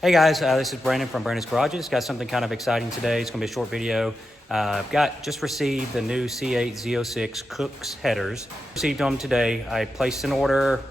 Hey guys, this is Brandon from Brandon's Garages. Got something kind of exciting today. It's going to be a short video. I've just received the new Z06 kooks headers. Received them today. I placed an order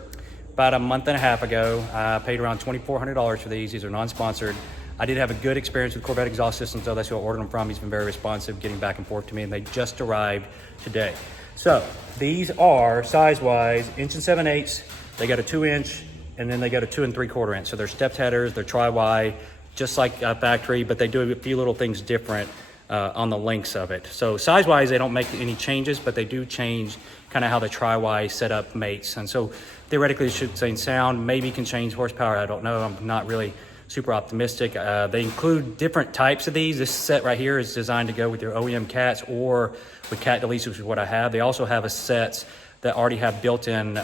about a month and a half ago. I paid around $2,400 for these. These are non-sponsored. I did have a good experience with Corvette Exhaust Systems, though. That's who I ordered them from. He's been very responsive, getting back and forth to me, and they just arrived today. So these are size-wise 1 7/8". They got a 2-inch. And then they go to 2 3/4 inch. So they're stepped headers, they're tri-Y, just like factory, but they do a few little things different on the lengths of it. So size-wise, they don't make any changes, but they do change kind of how the tri-Y setup mates. And so theoretically, it should say sound, maybe can change horsepower. I don't know. I'm not really super optimistic. They include different types of these. This set right here is designed to go with your OEM cats or with cat deletes, which is what I have. They also have a sets that already have built-in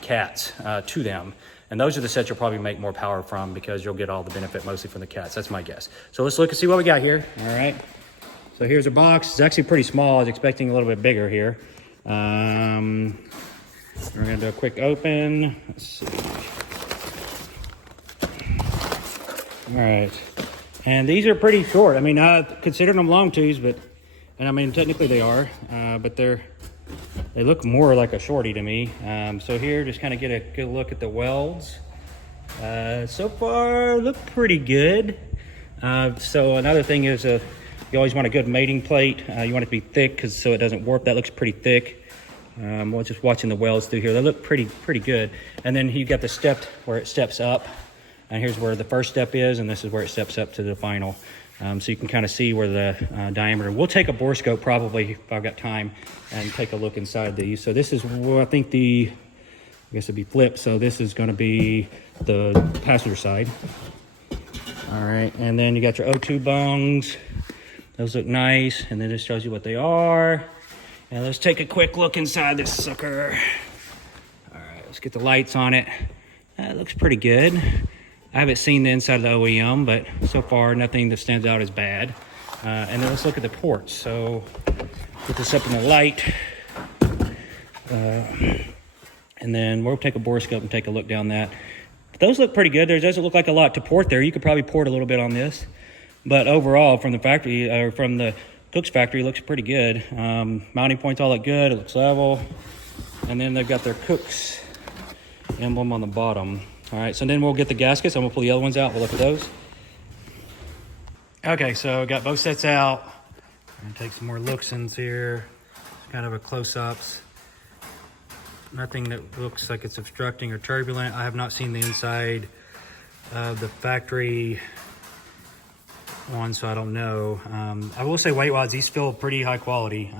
cats to them. And those are the sets you'll probably make more power from because you'll get all the benefit mostly from the cats. That's my guess. So let's look and see what we got here. All right. So here's a box. It's actually pretty small. I was expecting a little bit bigger here. We're gonna do a quick open. Let's see. All right. And these are pretty short. I mean, I considered them long twos, and I mean, technically they are, but they look more like a shorty to me. So here, just kind of get a good look at the welds. So far, look pretty good. So another thing is you always want a good mating plate. You want it to be thick so it doesn't warp. That looks pretty thick. Well, just watching the welds through here, they look pretty good. And then you got the step where it steps up. And here's where the first step is, and this is where it steps up to the final. So you can kind of see where the diameter. We'll take a bore scope probably if I've got time and take a look inside these. So this is where I think I guess it'd be flipped. So this is going to be the passenger side. All right, and then you got your O2 bungs. Those look nice, and then this shows you what they are. And let's take a quick look inside this sucker. All right, let's get the lights on it. That looks pretty good. I haven't seen the inside of the OEM, but so far nothing that stands out as bad. And then let's look at the ports. So put this up in the light. And then we'll take a bore scope and take a look down that. Those look pretty good. There doesn't look like a lot to port there. You could probably port a little bit on this. But overall, from the factory, or from the Kooks factory, it looks pretty good. Mounting points all look good. It looks level. And then they've got their Kooks emblem on the bottom. All right, so then we'll get the gaskets. I'm gonna pull the other ones out. We'll look at those. Okay, so got both sets out. I'm gonna take some more looks in here. Kind of a close-ups. Nothing that looks like it's obstructing or turbulent. I have not seen the inside of the factory one, so I don't know. I will say weight-wise, these feel pretty high quality.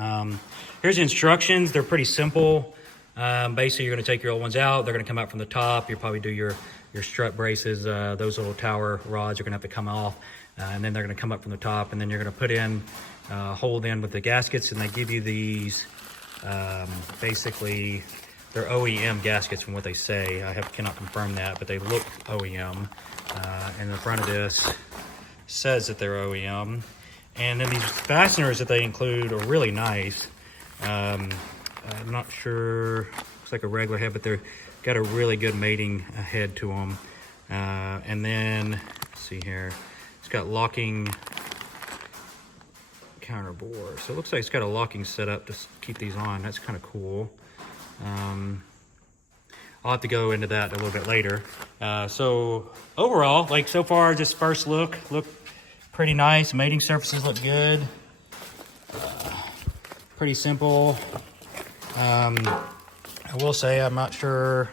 Here's the instructions. They're pretty simple. Basically, you're going to take your old ones out. They're going to come out from the top. You'll probably do your strut braces. Those little tower rods are going to have to come off. And then they're going to come up from the top. And then you're going to put in, hold in with the gaskets. And they give you these, basically, they're OEM gaskets from what they say. I cannot confirm that, but they look OEM. And the front of this says that they're OEM. And then these fasteners that they include are really nice. I'm not sure, looks like a regular head, but they've got a really good mating head to them. And then, let's see here, it's got locking counter bore. So it looks like it's got a locking setup to keep these on. That's kind of cool. I'll have to go into that a little bit later. So overall, like so far, just first look pretty nice. Mating surfaces look good. Pretty simple. I will say I'm not sure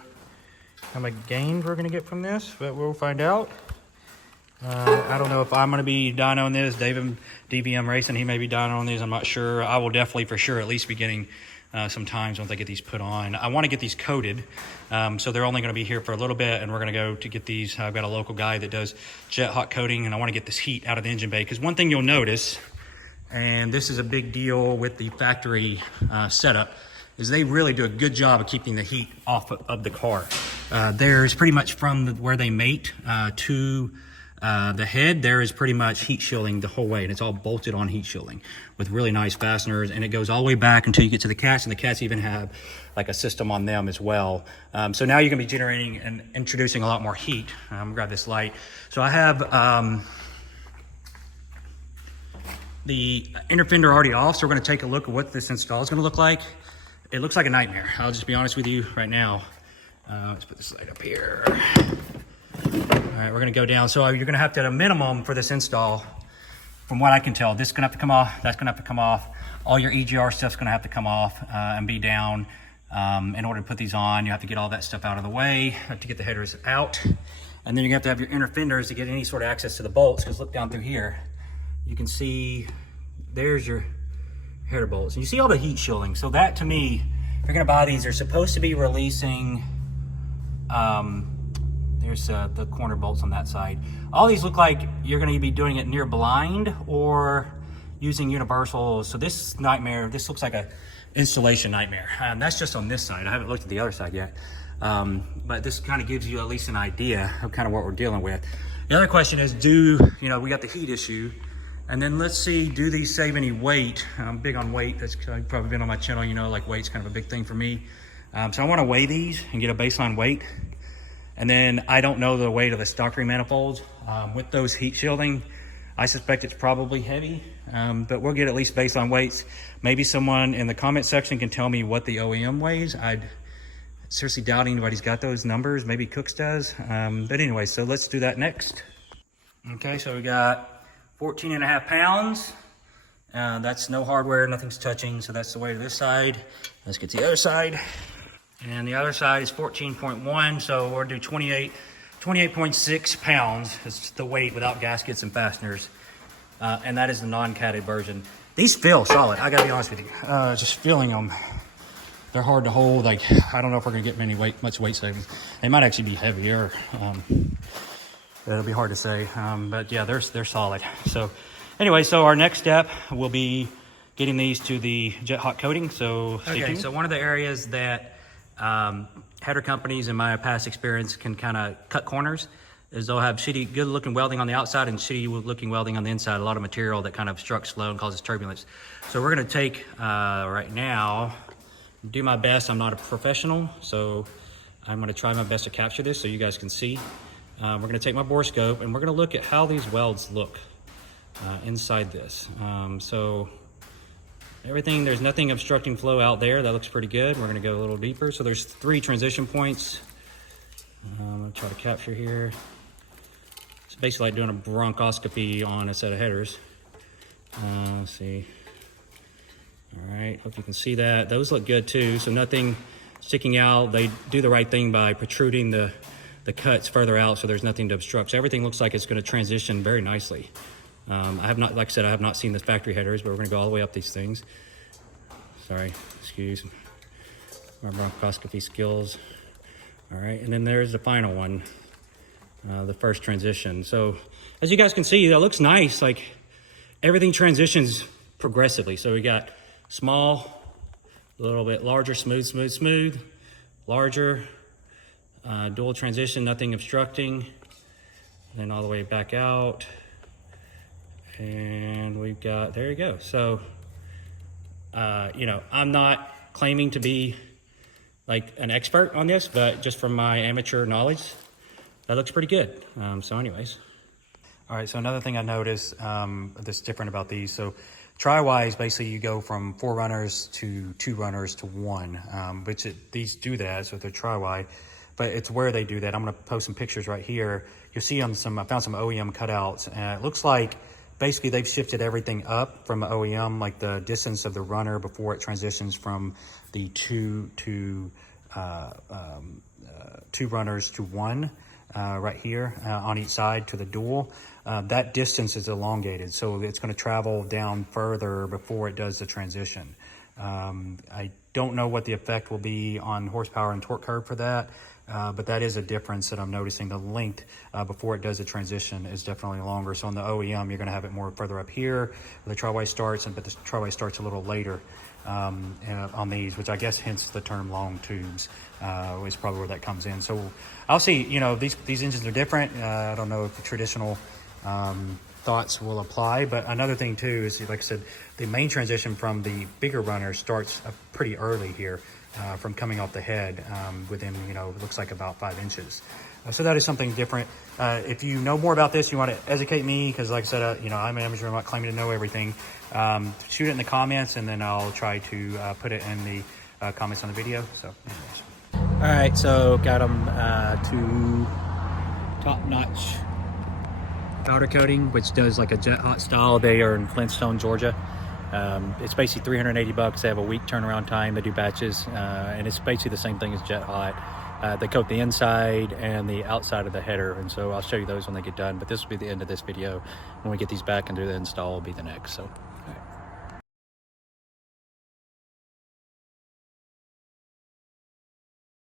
how much gain we're gonna get from this, but we'll find out. I don't know if I'm gonna be dynoing this. David DVM Racing, he may be dynoing these. I'm not sure. I will definitely for sure at least be getting some times once I get these put on. I want to get these coated, so they're only going to be here for a little bit, and we're going to go to get these. I've got a local guy that does jet hot coating, and I want to get this heat out of the engine bay, because one thing you'll notice, and this is a big deal with the factory setup, is they really do a good job of keeping the heat off of the car. There's pretty much from where they mate to The head there is pretty much heat shielding the whole way, and it's all bolted on heat shielding with really nice fasteners, and it goes all the way back until you get to the cats, and the cats even have like a system on them as well. So now you're gonna be generating and introducing a lot more heat. I'm gonna grab this light. So I have the inner fender already off, so we're gonna take a look at what this install is gonna look like. It looks like a nightmare. I'll just be honest with you right now. Let's put this light up here. All right, we're gonna go down. So you're gonna have to, at a minimum for this install, from what I can tell, this is gonna have to come off, that's gonna have to come off. All your EGR stuff's gonna have to come off and be down. In order to put these on, you have to get all that stuff out of the way to get the headers out. And then you have to have your inner fenders to get any sort of access to the bolts, because look down through here. You can see, there's your header bolts. And you see all the heat shielding. So that, to me, if you're gonna buy these, they're supposed to be releasing, there's the corner bolts on that side. All these look like you're gonna be doing it near blind or using universal. So this nightmare, this looks like a installation nightmare. That's just on this side. I haven't looked at the other side yet. But this kind of gives you at least an idea of kind of what we're dealing with. The other question is, we got the heat issue. And then let's see, do these save any weight? I'm big on weight. That's probably been on my channel, like weight's kind of a big thing for me. So I wanna weigh these and get a baseline weight. And then I don't know the weight of the stockery manifolds. With those heat shielding, I suspect it's probably heavy, but we'll get at least baseline weights. Maybe someone in the comment section can tell me what the OEM weighs. I'd seriously doubt anybody's got those numbers. Maybe Kooks does. But anyway, so let's do that next. Okay, so we got 14.5 pounds. That's no hardware, nothing's touching. So that's the weight of this side. Let's get to the other side. And the other side is 14.1. So we'll do 28.6 pounds is the weight without gaskets and fasteners. And that is the non-catted version. These feel solid, I gotta be honest with you. Just feeling them, they're hard to hold. Like, I don't know if we're gonna get much weight savings. They might actually be heavier. It'll be hard to say, but yeah, they're solid. So anyway, so our next step will be getting these to the jet hot coating. So stay tuned. So one of the areas that header companies, in my past experience, can kind of cut corners is they'll have shitty, good looking welding on the outside and shitty looking welding on the inside. A lot of material that kind of obstructs flow and causes turbulence. So we're gonna take, right now, do my best. I'm not a professional, so I'm gonna try my best to capture this so you guys can see. We're gonna take my borescope and we're gonna look at how these welds look inside this. So everything, there's nothing obstructing flow out there. That looks pretty good. We're gonna go a little deeper. So there's 3 transition points. I'm gonna try to capture here. It's basically like doing a bronchoscopy on a set of headers. Let's see. All right, hope you can see that. Those look good too, so nothing sticking out. They do the right thing by protruding the cuts further out so there's nothing to obstruct. So everything looks like it's gonna transition very nicely. I have not, like I said, I have not seen the factory headers, but we're gonna go all the way up these things. Sorry, excuse my bronchoscopy skills. All right, and then there's the final one, the first transition. So as you guys can see, that looks nice. Like everything transitions progressively. So we got small, a little bit larger, smooth, smooth, smooth, larger, dual transition, nothing obstructing, then all the way back out. And we've got, there you go. So, I'm not claiming to be like an expert on this, but just from my amateur knowledge, that looks pretty good. So anyways. All right, so another thing I noticed that's different about these. So tri-wise, basically you go from 4 runners to 2 runners to 1, these do that, so they're tri-wide, but it's where they do that. I'm gonna post some pictures right here. You'll see I found some OEM cutouts, and it looks like basically they've shifted everything up from OEM, like the distance of the runner before it transitions from the 2 runners to 1 right here on each side to the dual. That distance is elongated, so it's going to travel down further before it does the transition. I don't know what the effect will be on horsepower and torque curve for that. but that is a difference that I'm noticing. The length before it does the transition is definitely longer. So on the OEM, you're going to have it more further up here where the tri-way starts, but the tri-way starts a little later on these, which I guess hence the term long tubes is probably where that comes in. So I'll see. You know, these engines are different. I don't know if the traditional thoughts will apply, but another thing too is, like I said, the main transition from the bigger runner starts pretty early here from coming off the head within, you know, it looks like about 5 inches. So that is something different. If you know more about this, you want to educate me, because like I said, you know, I'm an amateur, I'm not claiming to know everything. Shoot it in the comments, and then I'll try to put it in the comments on the video. So anyways. All right, so got them to top-notch powder coating, which does like a jet hot style. They are in Flintstone, Georgia. It's basically $380. They have a week turnaround time. They do batches, and it's basically the same thing as jet hot. They coat the inside and the outside of the header, and so I'll show you those when they get done. But this will be the end of this video. When we get these back and do the install, will be the next. So.